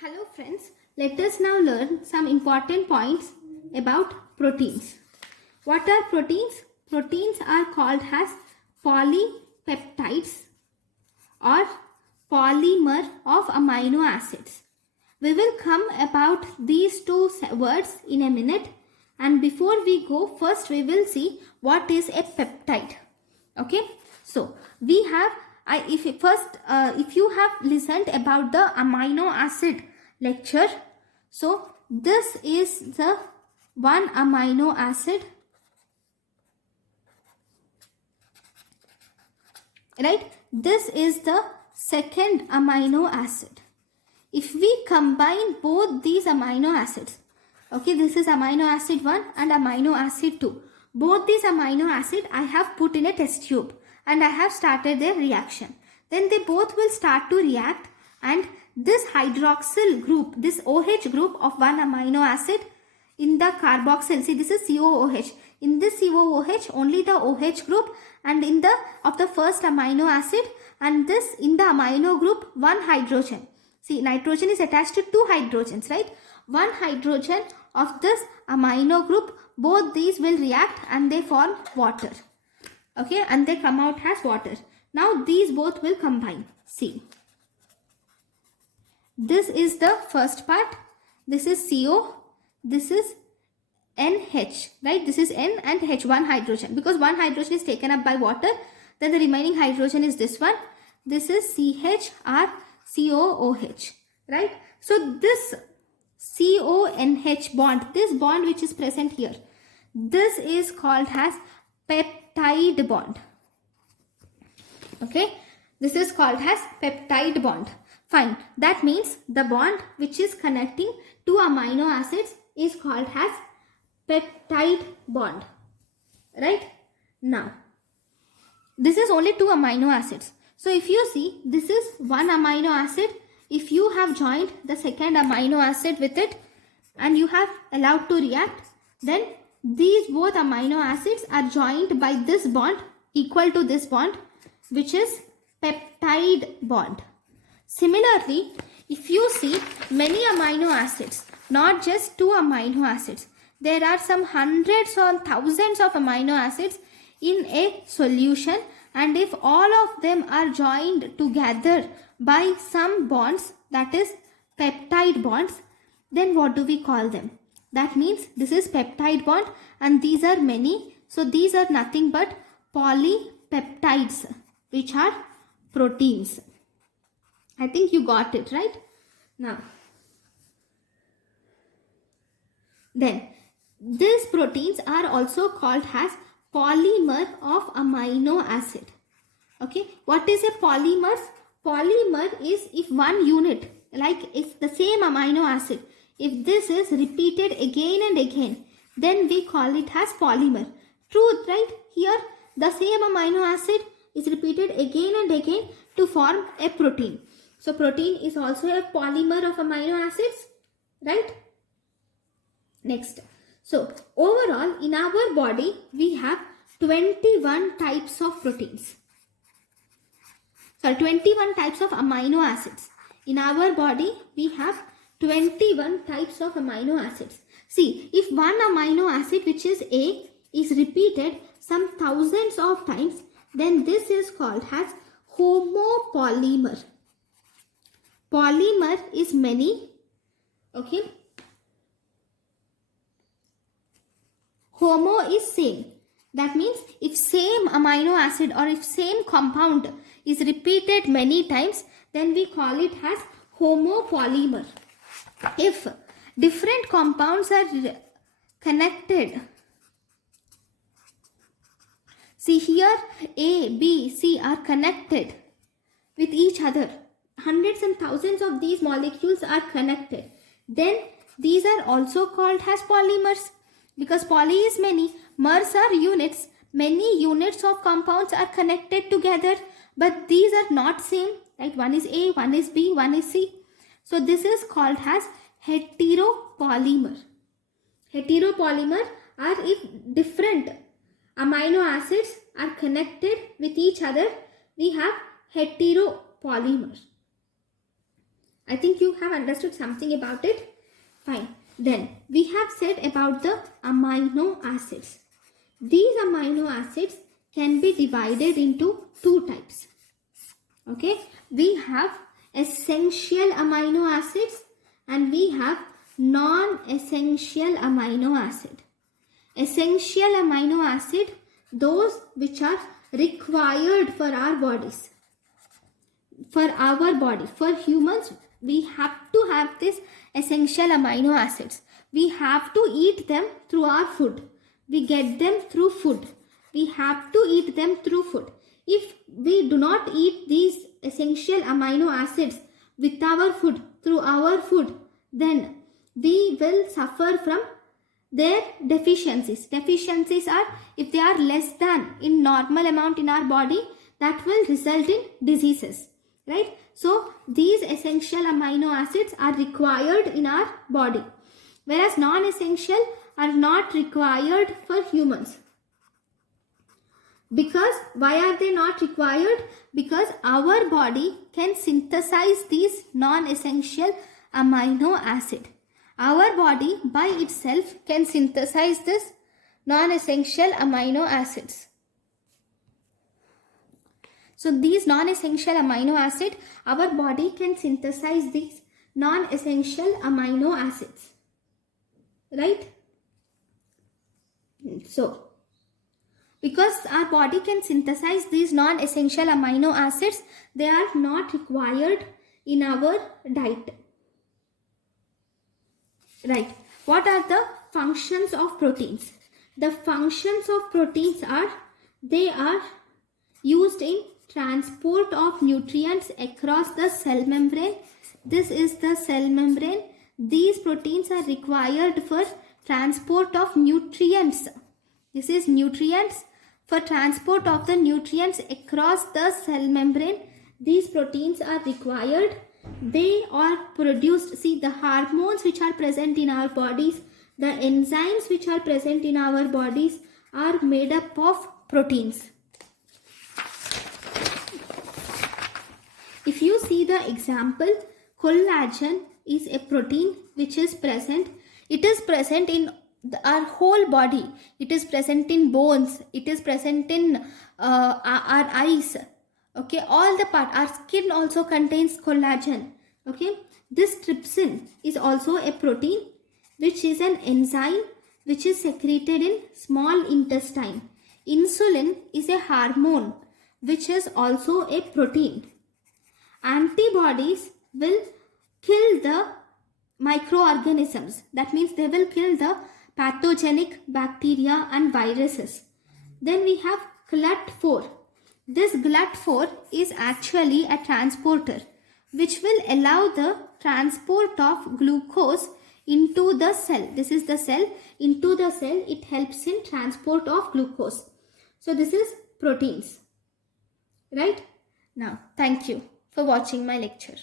Hello friends, let us now learn some important points about proteins. What are proteins? Proteins are called as polypeptides or polymer of amino acids. We will come about these two words in a minute, and before we go, first we will see what is a peptide. Okay, so we have if you have listened about the amino acid lecture, so this is the one amino acid, right? This is the second amino acid. If we combine both these amino acids, okay, this is amino acid 1 and amino acid 2. Both these amino acid I have put in a test tube and I have started their reaction. Then they both will start to react, and this hydroxyl group, this OH group of one amino acid in the carboxyl, see this is COOH. In this COOH only the OH group, and in the of the first amino acid, and this in the amino group one hydrogen. See, nitrogen is attached to two hydrogens, right? One hydrogen of this amino group, both these will react and they form water. Okay, and they come out as water. Now these both will combine. See, this is the first part. This is CO. This is NH, right? This is N and H, one hydrogen. Because one hydrogen is taken up by water, then the remaining hydrogen is this one. This is CH or COOH, right? So this CONH bond, this bond which is present here, this is called as peptide bond. Okay, this is called as peptide bond. Fine, that means the bond which is connecting two amino acids is called as peptide bond, right? Now, this is only two amino acids. So if you see, this is one amino acid. If you have joined the second amino acid with it and you have allowed to react, then these both amino acids are joined by this bond equal to this bond, which is peptide bond. Similarly, if you see many amino acids, not just two amino acids, there are some hundreds or thousands of amino acids in a solution, and if all of them are joined together by some bonds, that is peptide bonds, then what do we call them? That means this is peptide bond and these are many. So these are nothing but polypeptides, which are proteins. I think you got it, right? Now, then these proteins are also called as polymer of amino acid. Okay, what is a polymer? Polymer is if one unit, like it's the same amino acid, if this is repeated again and again, then we call it as polymer. Truth, right? Here the same amino acid is repeated again and again to form a protein. So protein is also a polymer of amino acids, right? Next. So overall in our body we have 21 types of proteins. So 21 types of amino acids. In our body we have 21 types of amino acids. See, if one amino acid, which is A, is repeated some thousands of times, then this is called as homopolymer. Polymer is many. Okay. Homo is same. That means if same amino acid or if same compound is repeated many times, then we call it as homopolymer. If different compounds are connected, see here A, B, C are connected with each other. Hundreds and thousands of these molecules are connected. Then these are also called as polymers. Because poly is many, mers are units. Many units of compounds are connected together, but these are not same, right? One is A, one is B, one is C. So this is called as heteropolymer. Heteropolymer are if different amino acids are connected with each other, we have heteropolymer. I think you have understood something about it. Fine. Then we have said about the amino acids. These amino acids can be divided into two types. Okay. We have essential amino acids and we have non-essential amino acid. Essential amino acid, those which are required for our bodies. For our body, for humans, we have to have this essential amino acids. We have to eat them through our food. We get them through food. We have to eat them through food. If we do not eat these essential amino acids with our food, through our food, then we will suffer from their deficiencies. Deficiencies are, if they are less than in normal amount in our body, that will result in diseases. Right? So these essential amino acids are required in our body, whereas non-essential are not required for humans. Because why are they not required? Because our body can synthesize these non-essential amino acid. Our body by itself can synthesize this non-essential amino acids. So these non-essential amino acid, our body can synthesize these non-essential amino acids. Right? So, because our body can synthesize these non-essential amino acids, they are not required in our diet. Right. What are the functions of proteins? The functions of proteins are, they are used in transport of nutrients across the cell membrane. This is the cell membrane. These proteins are required for transport of nutrients. This is nutrients. For transport of the nutrients across the cell membrane, these proteins are required. They are produced. See, the hormones which are present in our bodies, the enzymes which are present in our bodies are made up of proteins. If you see the example, collagen is a protein which is present. It is present in our whole body. It is present in bones. It is present in our eyes. Okay, all the part. Our skin also contains collagen. Okay, this trypsin is also a protein which is an enzyme which is secreted in small intestine. Insulin is a hormone which is also a protein. Antibodies will kill the microorganisms. That means they will kill the pathogenic bacteria and viruses. Then we have GLUT4. This GLUT4 is actually a transporter which will allow the transport of glucose into the cell. This is the cell. Into the cell, it helps in transport of glucose. So this is proteins. Right? Now, thank you for watching my lecture.